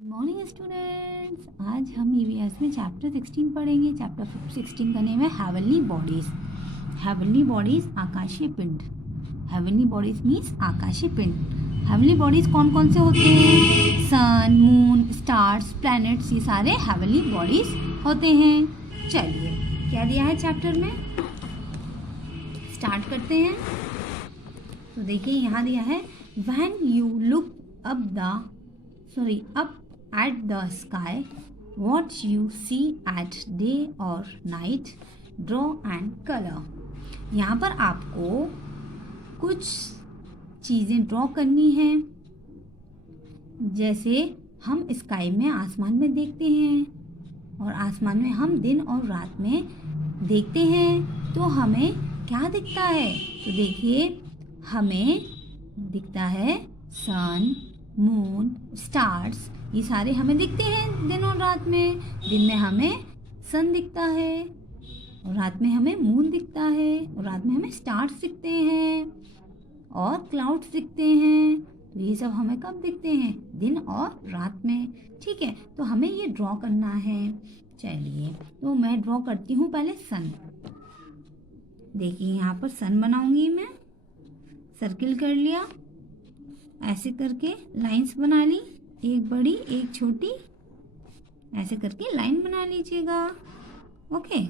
Morning students, आज हम EVS में चैप्टर 16 पढ़ेंगे। चैप्टर 16 का नेम है हेवनली बॉडीज। हेवनली बॉडीज आकाशीय पिंड। हेवनली बॉडीज मीन्स आकाशीय पिंड। हेवनली बॉडीज कौन कौन से होते हैं? सन, मून, स्टार्स, प्लैनेट्स, ये सारे हेवनली बॉडीज होते हैं। चलिए, क्या दिया है चैप्टर में, स्टार्ट करते हैं। तो देखिए यहाँ दिया है, when you look up at the sky, what you see at day or night, draw and color। यहाँ पर आपको कुछ चीज़ें ड्रॉ करनी है। जैसे हम स्काई में, आसमान में देखते हैं, और आसमान में हम दिन और रात में देखते हैं, तो हमें क्या दिखता है? तो देखिए, हमें दिखता है सन, मून, स्टार्स, ये सारे हमें दिखते हैं दिन और रात में। दिन में हमें सन दिखता है, और रात में हमें मून दिखता है, और रात में हमें स्टार्स दिखते हैं, और क्लाउड्स दिखते हैं। तो ये सब हमें कब दिखते हैं? दिन और रात में। ठीक है, तो हमें ये ड्रॉ करना है। चलिए, तो मैं ड्रॉ करती हूँ पहले सन। देखिए यहाँ पर सन बनाऊंगी मैं। सर्किल कर लिया, ऐसे करके लाइंस बना ली, एक बड़ी एक छोटी, ऐसे करके लाइन बना लीजिएगा। ओके,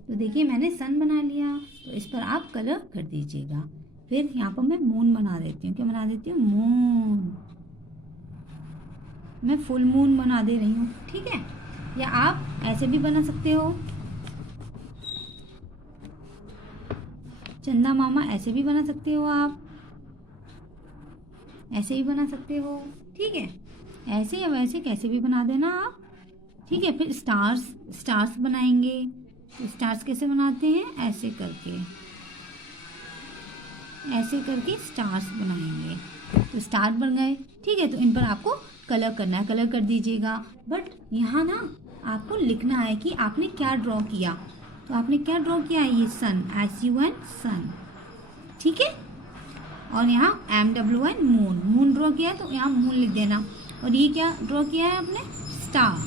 तो देखिए मैंने सन बना लिया, तो इस पर आप कलर कर दीजिएगा। फिर यहाँ पर मैं मून बना देती हूँ। क्या बना देती हूँ? मून। मैं फुल मून बना दे रही हूँ, ठीक है। या आप ऐसे भी बना सकते हो, चंदा मामा, ऐसे भी बना सकते हो आप, ऐसे भी बना सकते हो, ठीक है। ऐसे या वैसे कैसे भी बना देना आप, ठीक है। फिर स्टार्स बनाएंगे। तो स्टार्स कैसे बनाते हैं? ऐसे करके स्टार्स बनाएंगे, तो स्टार बन गए, ठीक है। तो इन पर आपको कलर करना है, कलर कर दीजिएगा। बट यहाँ ना आपको लिखना है कि आपने क्या ड्रॉ किया। तो आपने क्या ड्रॉ किया है? ये सन, SUN, सन, ठीक है। और यहाँ MWN, मून, मून ड्रॉ किया है, तो यहाँ मून लिख देना। और ये क्या ड्रॉ किया है आपने? स्टार,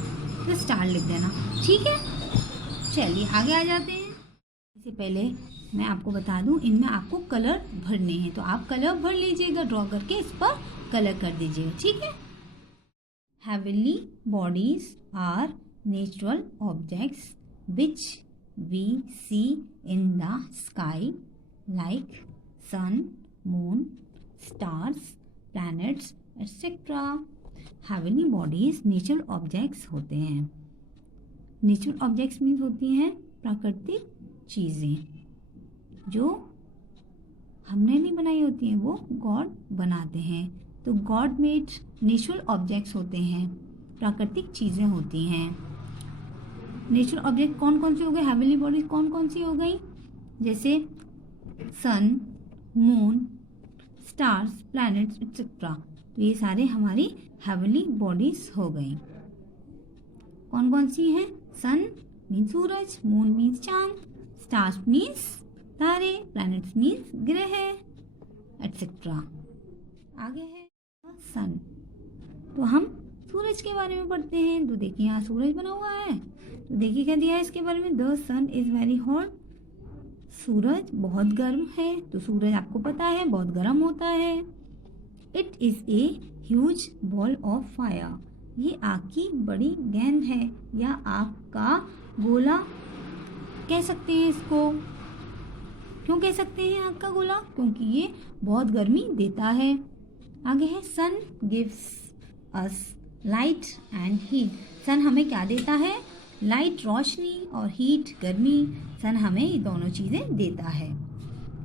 तो स्टार लिख देना, ठीक है। चलिए आगे आ जाते हैं। इससे पहले मैं आपको बता दूं, इनमें आपको कलर भरने हैं, तो आप कलर भर लीजिएगा, ड्रॉ करके इस पर कलर कर दीजिएगा, ठीक है। Heavenly bodies are natural objects which we see in the sky, like sun, moon, stars, planets, etcetera. Heavenly bodies natural objects होते हैं। नेचुरल ऑब्जेक्ट्स मीन्स होती हैं प्राकृतिक चीज़ें जो हमने नहीं बनाई होती हैं, वो गॉड बनाते हैं। तो गॉड मेड नेचुरल ऑब्जेक्ट्स होते हैं, प्राकृतिक चीज़ें होती हैं। नेचुरल ऑब्जेक्ट कौन कौन सी हो गई? हेवनली बॉडीज कौन कौन सी हो गई? जैसे सन, मून, स्टार्स, प्लैनेट्स, एक्सेट्रा। तो ये सारे हमारी हेवनली बॉडीज हो गई। कौन कौन सी हैं? सन मीन्स सूरज, मून मीन्स चांद, स्टार्स मीन्स तारे, प्लैनेट्स मीन्स ग्रह, एटसेट्रा। आगे है सन, तो हम सूरज के बारे में पढ़ते हैं। तो देखिए यहाँ सूरज बना हुआ है, तो देखिए क्या दिया है इसके बारे में? The sun is very hot. सूरज बहुत गर्म है। तो सूरज आपको पता है बहुत गर्म होता है। It is a huge ball of fire. ये आग की बड़ी गेंद है, या आग का गोला कह सकते हैं इसको। क्यों कह सकते हैं आग का गोला? क्योंकि ये बहुत गर्मी देता है। आगे है sun gives us light and heat. Sun हमें क्या देता है? लाइट, रोशनी, और हीट, गर्मी। सन हमें ये दोनों चीज़ें देता है।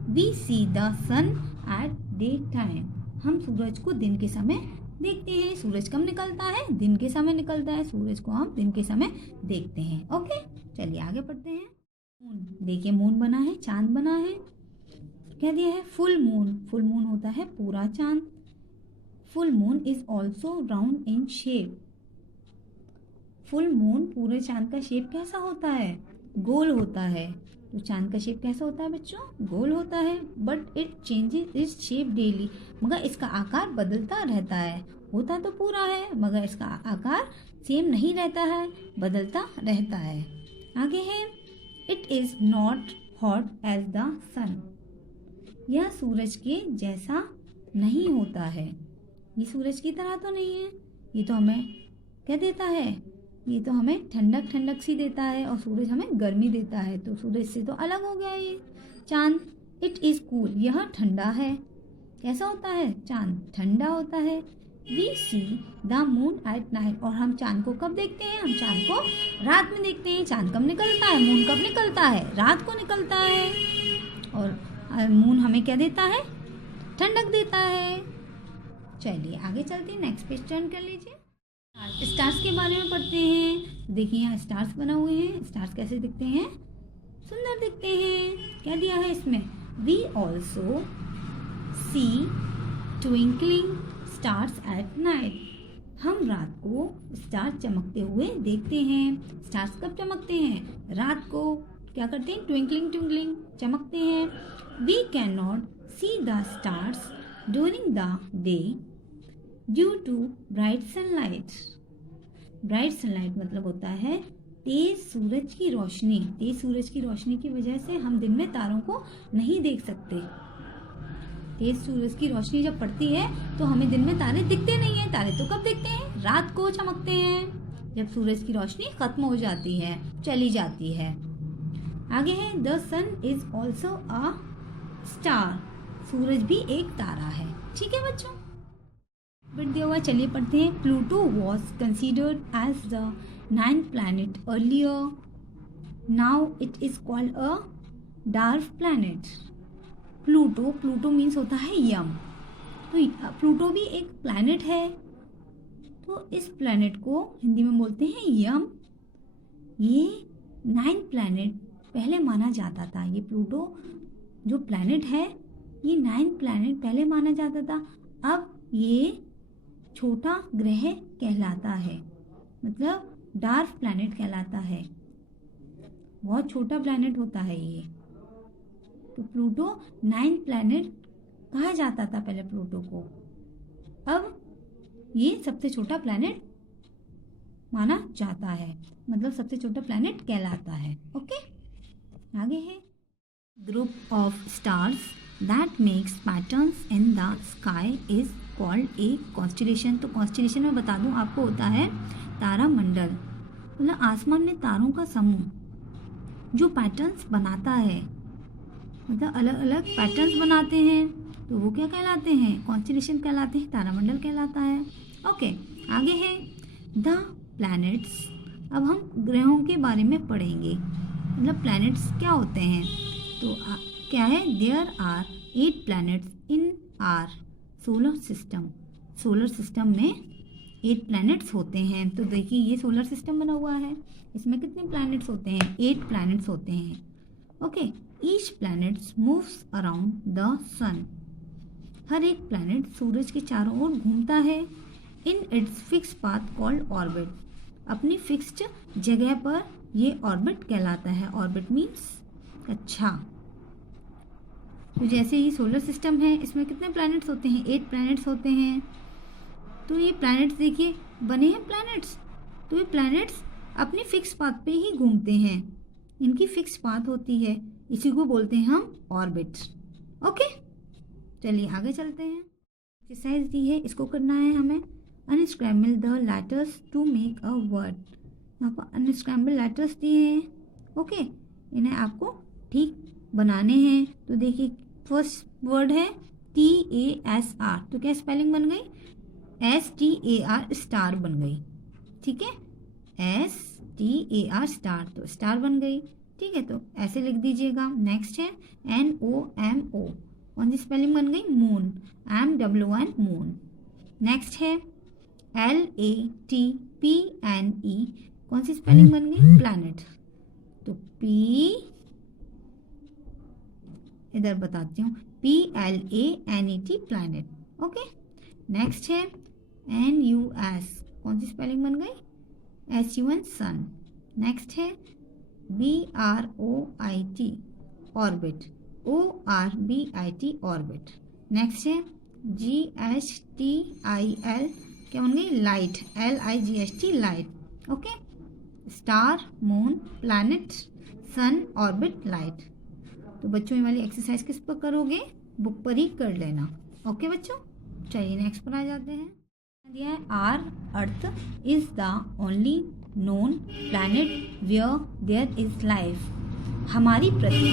We see the sun at day time. हम सूरज को दिन के समय देखते हैं। सूरज कब निकलता है? दिन के समय निकलता है। सूरज को हम दिन के समय देखते हैं। ओके, चलिए आगे पढ़ते हैं। मून, देखिए मून बना है, चांद बना है। क्या दिया है? Full moon. फुल मून होता है पूरा चांद। Full moon is also round in shape. Full moon पूरे चांद का शेप कैसा होता है? गोल होता है। तो चांद का शेप कैसा होता है बच्चों? गोल होता है। But it changes its shape daily, मगर इसका आकार बदलता रहता है। होता तो पूरा है मगर इसका आकार सेम नहीं रहता है, बदलता रहता है। आगे है, it is not hot as the sun. यह सूरज के जैसा नहीं होता है। ये सूरज की तरह तो नहीं है। ये तो हमें क्या देता है? ये तो हमें ठंडक ठंडक सी देता है और सूरज हमें गर्मी देता है। तो सूरज से तो अलग हो गया ये चांद। इट इज़ कूल, यह ठंडा है। कैसा होता है? चांद ठंडा होता है। We see the moon at night, और हम चांद को कब देखते हैं? हम चांद को रात में देखते हैं। चांद कब निकलता है? मून कब निकलता है? रात को निकलता है। और मून हमें क्या देता है? ठंडक देता है। चलिए आगे चलते हैं, नेक्स्ट पेज टर्न कर लीजिए। स्टार्स के बारे में पढ़ते हैं। देखिए यहाँ स्टार्स बना हुए हैं। स्टार्स कैसे दिखते हैं? सुंदर दिखते हैं। क्या दिया है इसमें? We also see twinkling stars at night. हम रात को स्टार चमकते हुए देखते हैं। स्टार्स कब चमकते हैं? रात को। क्या करते हैं? ट्विंकलिंग ट्विंकलिंग चमकते हैं। We can not see the stars during the day due to bright sunlight. Bright sunlight मतलब होता है तेज सूरज की रोशनी। तेज सूरज की रोशनी की वजह से हम दिन में तारों को नहीं देख सकते। तेज सूरज की रोशनी जब पड़ती है तो हमें दिन में तारे दिखते नहीं है। तारे तो कब दिखते हैं? रात को चमकते हैं, जब सूरज की रोशनी खत्म हो जाती है, चली जाती है। आगे है, the sun is also a star. सूरज भी एक तारा है। ठीक है बच्चों, बट दिया हुआ। चलिए पढ़ते हैं। Pluto was considered as the 9th planet earlier, now it is called a dark planet. Pluto means होता है यम। तो प्लूटो भी एक प्लैनेट है। तो इस प्लैनेट को हिंदी में बोलते हैं यम। ये 9th प्लैनेट पहले माना जाता था। ये प्लूटो जो प्लैनेट है ये 9th प्लैनेट पहले माना जाता था। अब ये छोटा ग्रह कहलाता है, मतलब डार्क प्लैनेट कहलाता है। बहुत छोटा प्लैनेट होता है ये। तो प्लूटो 9th प्लैनेट कहा जाता था पहले प्लूटो को। अब ये सबसे छोटा प्लैनेट माना जाता है, मतलब सबसे छोटा प्लैनेट कहलाता है। ओके, आगे है, group of stars that makes patterns in the sky is called a constellation. तो कॉन्स्टेलेशन में बता दूं आपको होता है तारामंडल, मतलब आसमान में तारों का समूह जो पैटर्न्स बनाता है, मतलब अलग अलग पैटर्न्स बनाते हैं। तो वो क्या कहलाते हैं? कॉन्स्टेलेशन कहलाते हैं, तारामंडल कहलाता है। ओके, आगे है द प्लैनेट्स। अब हम ग्रहों के बारे में पढ़ेंगे, मतलब प्लैनेट्स क्या होते हैं। तो क्या है? There are 8 planets in our solar system. Solar system में 8 प्लैनेट्स होते हैं। तो देखिए ये सोलर सिस्टम बना हुआ है, इसमें कितने प्लैनेट्स होते हैं? 8 प्लैनेट्स होते हैं। Okay, each planets moves around the sun. हर एक प्लैनेट सूरज के चारों ओर घूमता है। In its fix path called orbit. अपनी फिक्स्ड जगह पर ये ऑर्बिट कहलाता है। ऑर्बिट मीन्स अच्छा। तो जैसे ही सोलर सिस्टम है, इसमें कितने प्लैनेट्स होते हैं? 8 प्लैनेट्स होते हैं। तो ये प्लैनेट्स देखिए बने हैं प्लैनेट्स। तो ये प्लैनेट्स अपने फिक्स पाथ पे ही घूमते हैं। इनकी फिक्स पाथ होती है, इसी को बोलते हैं हम ऑर्बिट। ओके, चलिए आगे चलते हैं। एक्सरसाइज दी है, इसको करना है हमें। Unscramble the letters to make a word. यहाँ पर अनस्क्रैम्बल लेटर्स दिए हैं। ओके, इन्हें आपको ठीक बनाने हैं। तो देखिए फर्स्ट वर्ड है TASR। तो क्या स्पेलिंग बन गई? STAR स्टार बन गई। ठीक है, STAR स्टार, तो स्टार बन गई। ठीक है, तो ऐसे लिख दीजिएगा। नेक्स्ट है NOMO। कौन सी स्पेलिंग बन गई? मून। MOON moon. नेक्स्ट है LATPNE। कौन सी स्पेलिंग बन गई? प्लैनेट। तो P, इधर बताती हूँ, PLANET प्लैनेट। ओके, नेक्स्ट है NUS। कौन सी स्पेलिंग बन गई? SUN sun. नेक्स्ट है BROIT orbit, ORBIT orbit. Next है GHTIL, क्या बन गई? Light, LIGHT light. Okay, star, moon, planet, sun, orbit, light. तो बच्चों ये वाली एक्सरसाइज किस पर करोगे? बुक पर ही कर लेना। ओके बच्चों, चलिए नेक्स्ट पर आ जाते हैं। दिया है our earth is the only known planet where there is life. हमारी पृथ्वी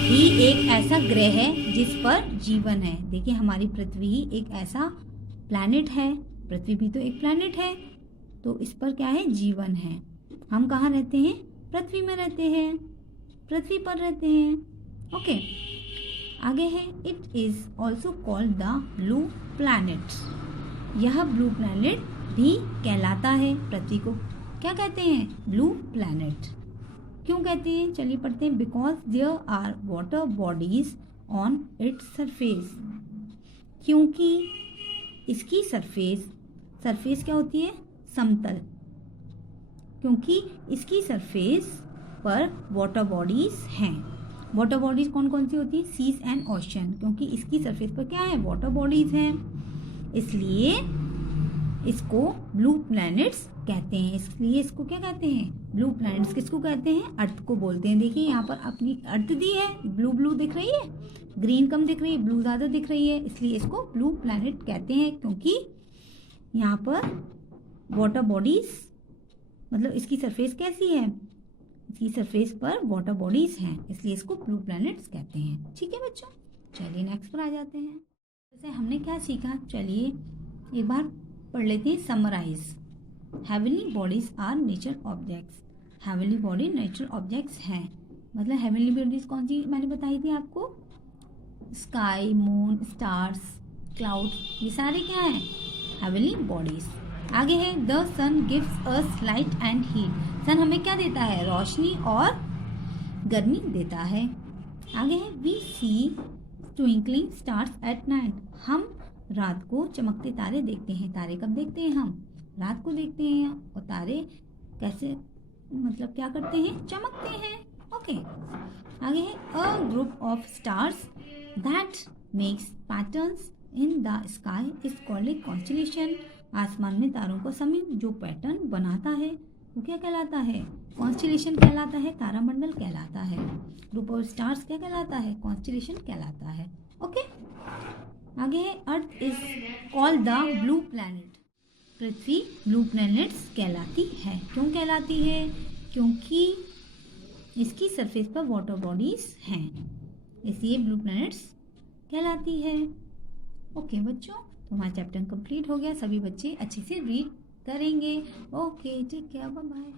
ही एक ऐसा ग्रह है जिस पर जीवन है। देखिए, हमारी पृथ्वी ही एक ऐसा प्लैनेट है, पृथ्वी भी तो एक प्लैनेट है, तो इस पर क्या है? जीवन है। हम कहाँ रहते हैं? पृथ्वी में रहते हैं, पृथ्वी पर रहते हैं। ओके, आगे है it is also called the blue planet. यह ब्लू प्लैनेट भी कहलाता है। पृथ्वी को क्या कहते हैं? Blue planet. क्यों कहते हैं? चलिए पढ़ते हैं। Because there are water bodies on its surface. क्योंकि इसकी सरफेस क्या होती है? समतल। क्योंकि इसकी सरफेस पर वाटर बॉडीज हैं। वाटर बॉडीज कौन कौन सी होती है? Seas and ocean. क्योंकि इसकी सरफेस पर क्या है? वाटर बॉडीज हैं, इसलिए इसको ब्लू प्लैनेट्स कहते हैं। इसलिए इसको क्या कहते हैं? Blue planets. किसको कहते हैं? अर्थ को बोलते हैं। देखिए यहाँ पर अपनी अर्थ दी है, ब्लू ब्लू दिख रही है, ग्रीन कम दिख रही है, ब्लू ज़्यादा दिख रही है, इसलिए इसको ब्लू प्लैनेट कहते हैं। क्योंकि यहाँ पर वाटर बॉडीज, मतलब इसकी सरफेस कैसी है? इसकी सरफेस पर वाटर बॉडीज हैं, इसलिए इसको ब्लू प्लैनेट्स कहते हैं। ठीक है बच्चों, चलिए नेक्स्ट पर आ जाते हैं। जैसे हमने क्या सीखा, चलिए एक बार पढ़ लेते हैं। Summarise. Heavenly bodies are nature objects. Heavenly body nature objects हैं। मतलब हेवनली बॉडीज कौन सी मैंने बताई थी आपको? स्काई, मून, स्टार्स, क्लाउड, ये सारे क्या हैं? Heavenly bodies. आगे है the sun gives us light and heat. Sun हमें क्या देता है? रोशनी और गर्मी देता है। आगे है we see twinkling stars at night. हम रात को चमकते तारे देखते हैं। तारे कब देखते हैं? हम रात को देखते हैं। और तारे कैसे, मतलब क्या करते हैं? चमकते हैं। ओके, आगे है a group of stars that makes patterns in the sky is called a constellation. आसमान में तारों का समूह जो पैटर्न बनाता है वो क्या कहलाता है? कॉन्स्टेलेशन कहलाता है, तारामंडल कहलाता है। ग्रुप ऑफ स्टार्स क्या कहलाता है? कॉन्स्टेलेशन कहलाता है। ओके, आगे है earth is called the blue planet. Prithvi blue planets कहलाती है। क्यों कहलाती है? क्योंकि इसकी सरफेस पर वाटर बॉडीज हैं, इसलिए ब्लू प्लैनेट्स कहलाती है। ओके बच्चों, तो हमारा चैप्टर कंप्लीट हो गया। सभी बच्चे अच्छे से रीड करेंगे। Okay, take care, bye bye.